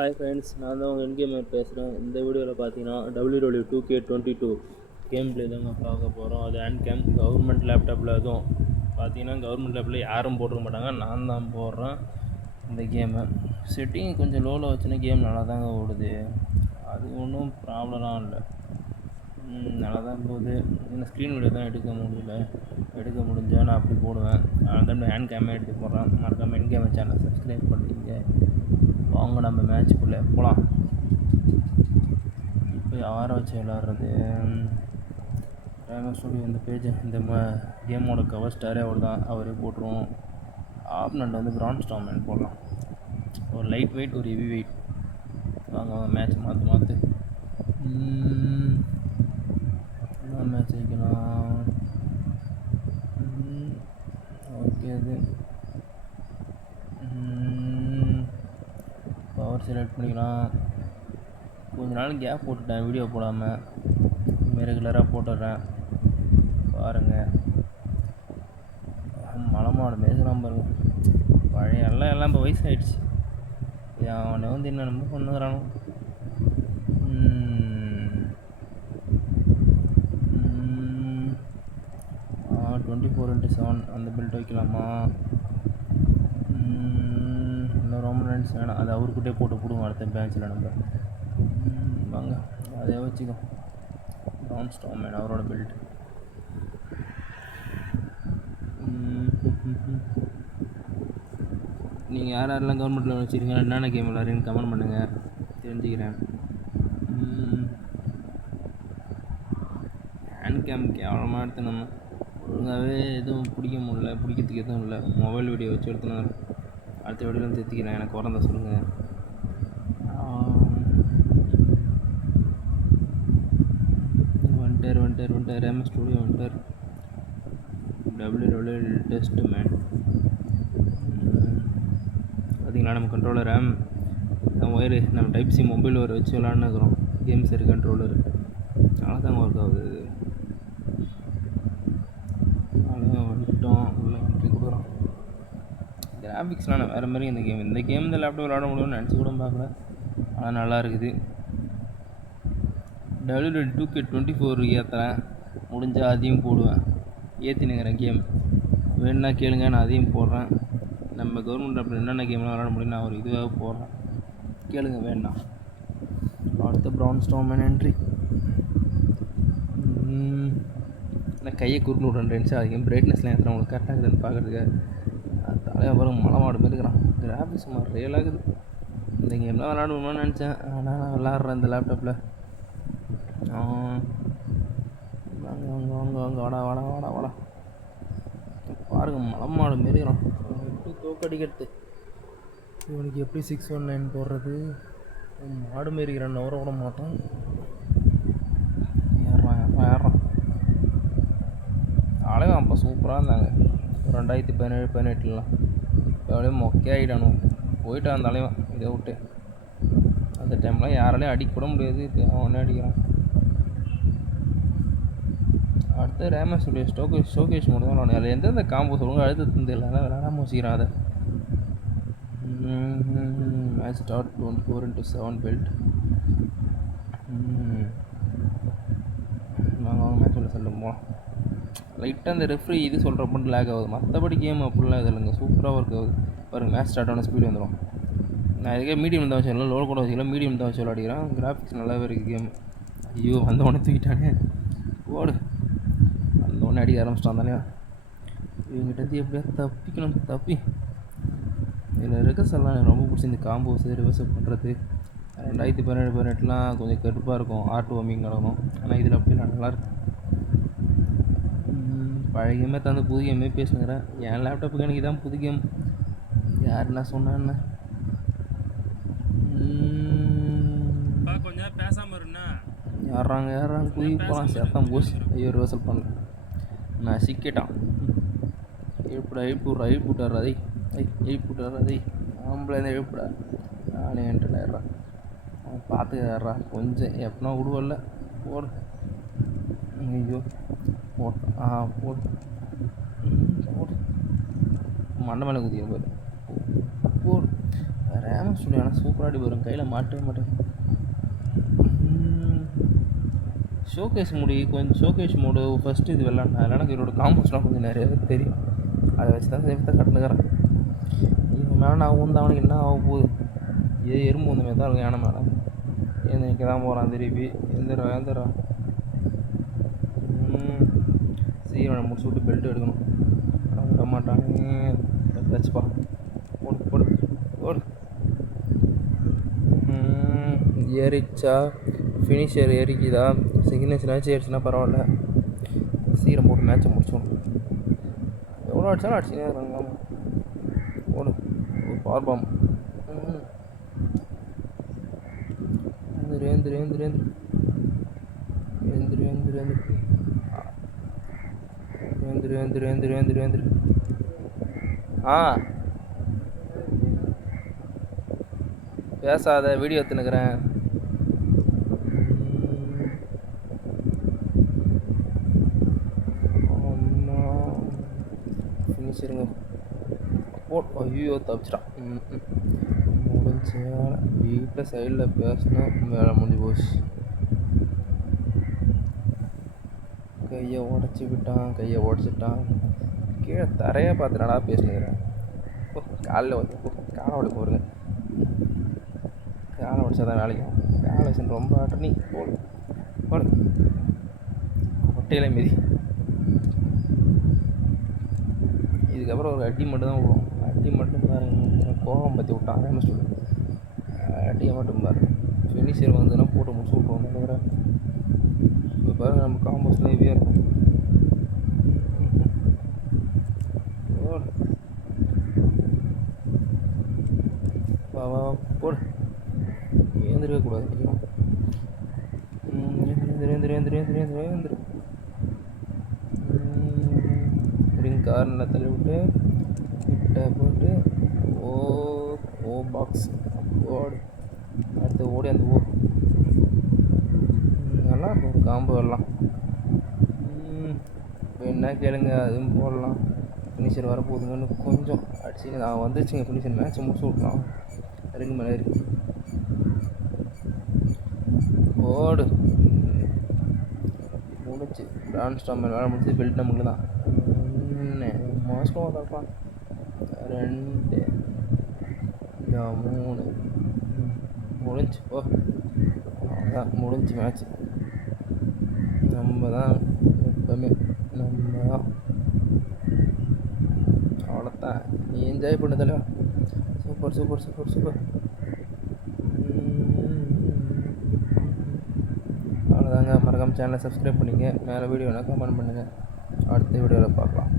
Hi friends, நான் தான் உங்கள் என்கேமர் பேசுகிறேன். இந்த வீடியோவில் பார்த்தீங்கன்னா WWE 2K22 கேம் ப்ளே தாங்க பார்க்க போகிறோம். அது ஹேண்ட் கேம் கவர்மெண்ட் லேப்டாப்பில். அதுவும் பார்த்தீங்கன்னா கவர்மெண்ட் லேப்டாப்பில் யாரும் போட்டுக்க மாட்டாங்க, நான் தான் போடுறேன் இந்த கேமை. செட்டிங் கொஞ்சம் லோவில் வச்சுன்னா கேம் நல்லா தாங்க ஓடுது, அது ஒன்றும் ப்ராப்ளம்லாம் இல்லை, நல்லா தான் போகுது. இந்த ஸ்க்ரீன் வீடியோ தான் எடுக்க முடிஞ்சால் நான் அப்படி போடுவேன். அதனால தான் ஹேண்ட் கேமே எடுத்து போடுறேன். மறக்காமல் ஹேண்ட் கேமர் சேனலை சப்ஸ்கிரைப் பண்ணிங்க. வாங்க நம்ம மேட்ச்சுக்குள்ளே போகலாம். இப்போ யாரை வச்சு விளாட்றது? ஸ்டூடியோ இந்த பேஜ் இந்த கேமோட கவர் ஸ்டாரே அவர் தான், அவரே போட்டுருவோம். ஆப்னண்ட் வந்து பிரான் ஸ்டார்மேன் போடலாம். ஒரு லைட் வெயிட், ஒரு ஹெவி வெயிட். வாங்க மேட்ச் மாற்று என்ன மேட்ச் வைக்கலாம்? ஓகே, அது பவர் செலக்ட் பண்ணிக்கலாம். கொஞ்ச நாள் கேப் போட்டுட்டேன் வீடியோ போடாமல், ரெகுலராக போட்டுடுறேன் பாருங்கள். மலை மாடு மேய்ச்சலாம் பாருங்க. பழைய எல்லாம் இப்போ வயசாகிடுச்சு. அவனை வந்து என்ன நம்ம பண்ணுறானோ. 24x7 அந்த பில்ட் வைக்கலாமா? இன்னும் ரொம்ப ரன்ஸ் வேணாம், அது அவர்கிட்டே போட்டு போடுவோம் அடுத்த பேட்சில். நம்ம வாங்க அதே வச்சுக்கோ. பிரான் ஸ்டார்மேன் அவரோட பில்ட். நீங்கள் யாரெல்லாம் கவர்மெண்ட்டில் வச்சுருக்கீங்க, என்னென்ன கேம் விளாட்றீங்கன்னு கமெண்ட் பண்ணுங்கள், தெரிஞ்சுக்கிறேன். ஹேண்ட் கேம் கேவலமாக எடுத்து நம்ம ஒழுங்காகவே எதுவும் பிடிக்கிறதுக்கு எதுவும் இல்லை. மொபைல் வீடியோ வச்சு எடுத்துனாலும் அடுத்த வீடியோவில் தெரிஞ்சுக்கிறேன். எனக்கு வரந்தா சொல்லுங்கள். வந்துட்டார் MS ஸ்டூடியோ வந்துட்டார். WWE test man. பார்த்திங்களா, நம்ம கண்ட்ரோலர் ரேம் ஒயரு நம்ம டைப் சி மொபைல் ஒரு வச்சு விளாட்னு இருக்கிறோம். கேம்ஸ் இருக்குது கண்ட்ரோலர், நல்லா தாங்க ஒர்க் ஆகுது. வந்துட்டோம் உள்ள என்ட்ரி கொடுக்குறோம். கிராஃபிக்ஸ்லாம் வேறு மாதிரி இந்த கேம் இந்த லேப்டாப் விளாட முடியும்னு நினச்சி கூட பார்க்கல, ஆனால் நல்லா இருக்குது. WWE 2K24 ஏற்றுறேன், முடிஞ்சால் அதையும் போடுவேன். ஏற்றினுங்கிறேன் கேம், வேணுன்னா கேளுங்க, நான் அதையும் போடுறேன். நம்ம கவர்மெண்ட் அப்படி என்னென்ன கேம்லாம் விளாட முடியும், நான் ஒரு இதுவாக போடுறேன், கேளுங்க வேணா. அடுத்த பிரான் ஸ்டார்மேன் என்ட்ரி. நான் கையை குறுக்கு விட்றேன் அதிகம் பிரைட்னஸ்லாம் ஏற்றுறேன், உங்களுக்கு கரெக்டாக இருக்குதுன்னு பார்க்குறதுக்கு. தலையாக பாருங்க, மலை மாடு மாதிரி இருக்கிறான். கிராஃபிக்ஸ் மாதிரி ரியலாக இருக்குது. இந்த கேம்லாம் விளாடுவோம்னு நினச்சேன், ஆனால் நான் விளாட்றேன் இந்த லேப்டாப்பில். வாங்க வாடா பாருங்கள், மலை மாடு மாரிக்கிறான். எப்படி தோக்கடிக்கிறது இவனுக்கு? எப்படி 619 போடுறது? மாடு மாரிக்கிறான், நவர விட மாட்டான். ஏறான் அழகாக அப்போ சூப்பராக இருந்தாங்க 2017-18 இப்போ அப்படியே மொக்கையாகிட்டானும், போயிட்டான் அந்த அலைவன் இதை விட்டு. அந்த டைம்லாம் யாராலையும் அடிக்க கூட முடியாது, இப்போ அவனே அடிக்கிறான். அடுத்து ரேமஸ் ஸ்டூடியோ ஷோகேஷ் மட்டும் தான் விளாடணும். அதில் எந்தெந்த காம்போ சொல்லுங்க, அழுத்து தந்துடலாம், விளாடாம வச்சுக்கிறான் அதை. Match start 24x7 belt. வாங்க மேட்ச் உள்ள செல்ல போகலாம். லைட்டாக அந்த ரெஃப்ரி இது சொல்கிற மட்டும் லேக் ஆகுது, மற்றபடி கேம் அப்படிலாம் இது இல்லைங்க, சூப்பராக ஒர்க் ஆகுது. பாருங்கள், மேட்ச் ஸ்டார்ட் ஆன ஸ்பீடு வந்துடும். நான் இதுக்கே மீடியம் தான் வச்சுக்கலாம், லோல் கூட வச்சுக்கலாம், மீடியம் தான் வச்சு விளாடிக்கிறேன். கிராஃபிக்ஸ் நல்லாவே இருக்குது கேம். ஐயோ வந்தவொடனே தூக்கிட்டானே, ஓடு. வந்தவொடனே அடிக்க ஆரம்பிச்சிட்டான் தானே. இவங்ககிட்ட எப்படியா தப்பி இதில் ரெக்கர்ஸ்லாம் எனக்கு ரொம்ப பிடிச்சி. இந்த காம்போஸ் ரிவர்ஸ் பண்ணுறது 2017-18 கொஞ்சம் கடுப்பாக இருக்கும், ஆர்ட் வார்மிங் நடக்கும். ஆனால் இதில் அப்படி நல்லாயிருக்கு. பழைய கேமே தந்து புது கேமே பேசுங்கிறேன். என் லேப்டாப்புக்கு எனக்கு தான் புது கேம். யார் என்ன சொன்னான்னு கொஞ்சம் பேசாமல் இருந்தா யாராங்க குதி போகலாம், சேர்த்தான் போச்சு. ஐயோ ரிவர்சல் பண்ணல, நான் சிக்கிட்டான். எழுப்பிவிட்டார் அதை ஆம்பளை எழுப்பிடா. நானே என்கிட்ட ஏறான், பார்த்துக்க கொஞ்சம் எப்படின்னா விடுவல்ல. போடு. ஐயோ போட்டு மண்டை மேலே குதிக்கிற பாரு. போடு. ரேமன் ஸ்டுடியோ ஆனால் சூப்பராக அடி வரும், கையில் மாட்டவே மாட்டேன். ஷோகேஸ் கொஞ்சம் ஷோகேஸ் மோடு ஃபஸ்ட்டு இது விளாட்னா இல்லைனா இவரோட காம்போஸ்லாம் கொஞ்சம் நிறையவே தெரியும். அதை வச்சு தான் சேஃப்டாக கட்டுனுக்கிறேன். இவன் மேலே நான் ஊந்து அவனுக்கு என்ன ஆக போகுது? எறும்பு வந்த மாதிரி தான் இருக்கும் யானை மேலே. இங்கே தான் போகிறான் திருப்பி. எந்திரா சீரனை முடிச்சு விட்டு பெல்ட் எடுக்கணும். விட மாட்டாங்க. வச்சுப்பா, ஓடு. ஏறிச்சா ஃபினிஷர் ஏறிக்குதா? சிக்னேச்சராச்சும் ஏறிச்சுன்னா பரவாயில்ல. சீரம் போட்டு மேட்சை முடிச்சோம். எவ்வளோ அடிச்சாலும் அடிச்சுனே இருக்காங்க. ஓடு பவர் பாம். ஏந்திரு. பேசாத, வீடியோ எடுத்துனுக்குறேன். ஃபினிஷருங்க. ஐயோ தப்பிச்சிட்டான். முடிஞ்ச வீட்டில் சைடில் பேசினா வேலை முடிஞ்சு போச்சு. கையை உடச்சிட்டான். கீழே தரையை பார்த்து நல்லா பேசினுக்கிறேன். காலை போடுங்க. காலை உடச்சா தான் வேலைக்கும். காலை வச்சு ரொம்ப ஆட்டம். நீ போடு கொட்டையில மீதி. இதுக்கப்புறம் ஒரு அடி மட்டும் தான் விடுவோம். அடி மட்டும் பாருங்க. கோபம் பற்றி விட்டான் என்ன சொல்லு. அடியை மட்டும் பாருங்க. ஃபினிஷர் வந்துன்னா போட்டு முடிச்சு விட்ருவோம். தவிர இப்போ பாருங்கள் நம்ம காம்போஸ்ட்லாம் ஹெவியாக இருக்கும். போடு. ஏந்திரவே கூடாது. ஏந்திரு. ரிங் கார்னில் தள்ளி விட்டு கிட்ட போட்டு ஓ பாக்ஸ் ஓடு. அடுத்து ஓடி அந்த நல்லா இருக்கும் ஒரு காம்போ எல்லாம். என்ன கேளுங்க, அதுவும் போடலாம். ஃபினிஷர் வரப்போகுதுங்கன்னு கொஞ்சம் அடிச்சு நான் வந்துச்சுங்க. ஃபினிஷர் மேட்ச்சை முடிச்சு விட்லாம். ரிங் மேலே இருக்கு. ஓடு முடிச்சு டான்ஸ் ஸ்டாம் வேலை முடிச்சு. பெல்ட் நமக்கு தான். மோசமாக தரப்பான். 2 3 முடிஞ்சு. அதான் முடிஞ்சு மேட்ச். நம்ம தான் எப்பவுமே அவ்வளோதான். நீ என்ஜாய் பண்ணதில்ல. சூப்பர். அவ்வளோதாங்க. மறக்காமல் சேனலை சப்ஸ்கிரைப் பண்ணிங்க. மேலே வீடியோ வேணால் கமெண்ட் பண்ணுங்கள். அடுத்த வீடியோவில் பார்க்கலாம்.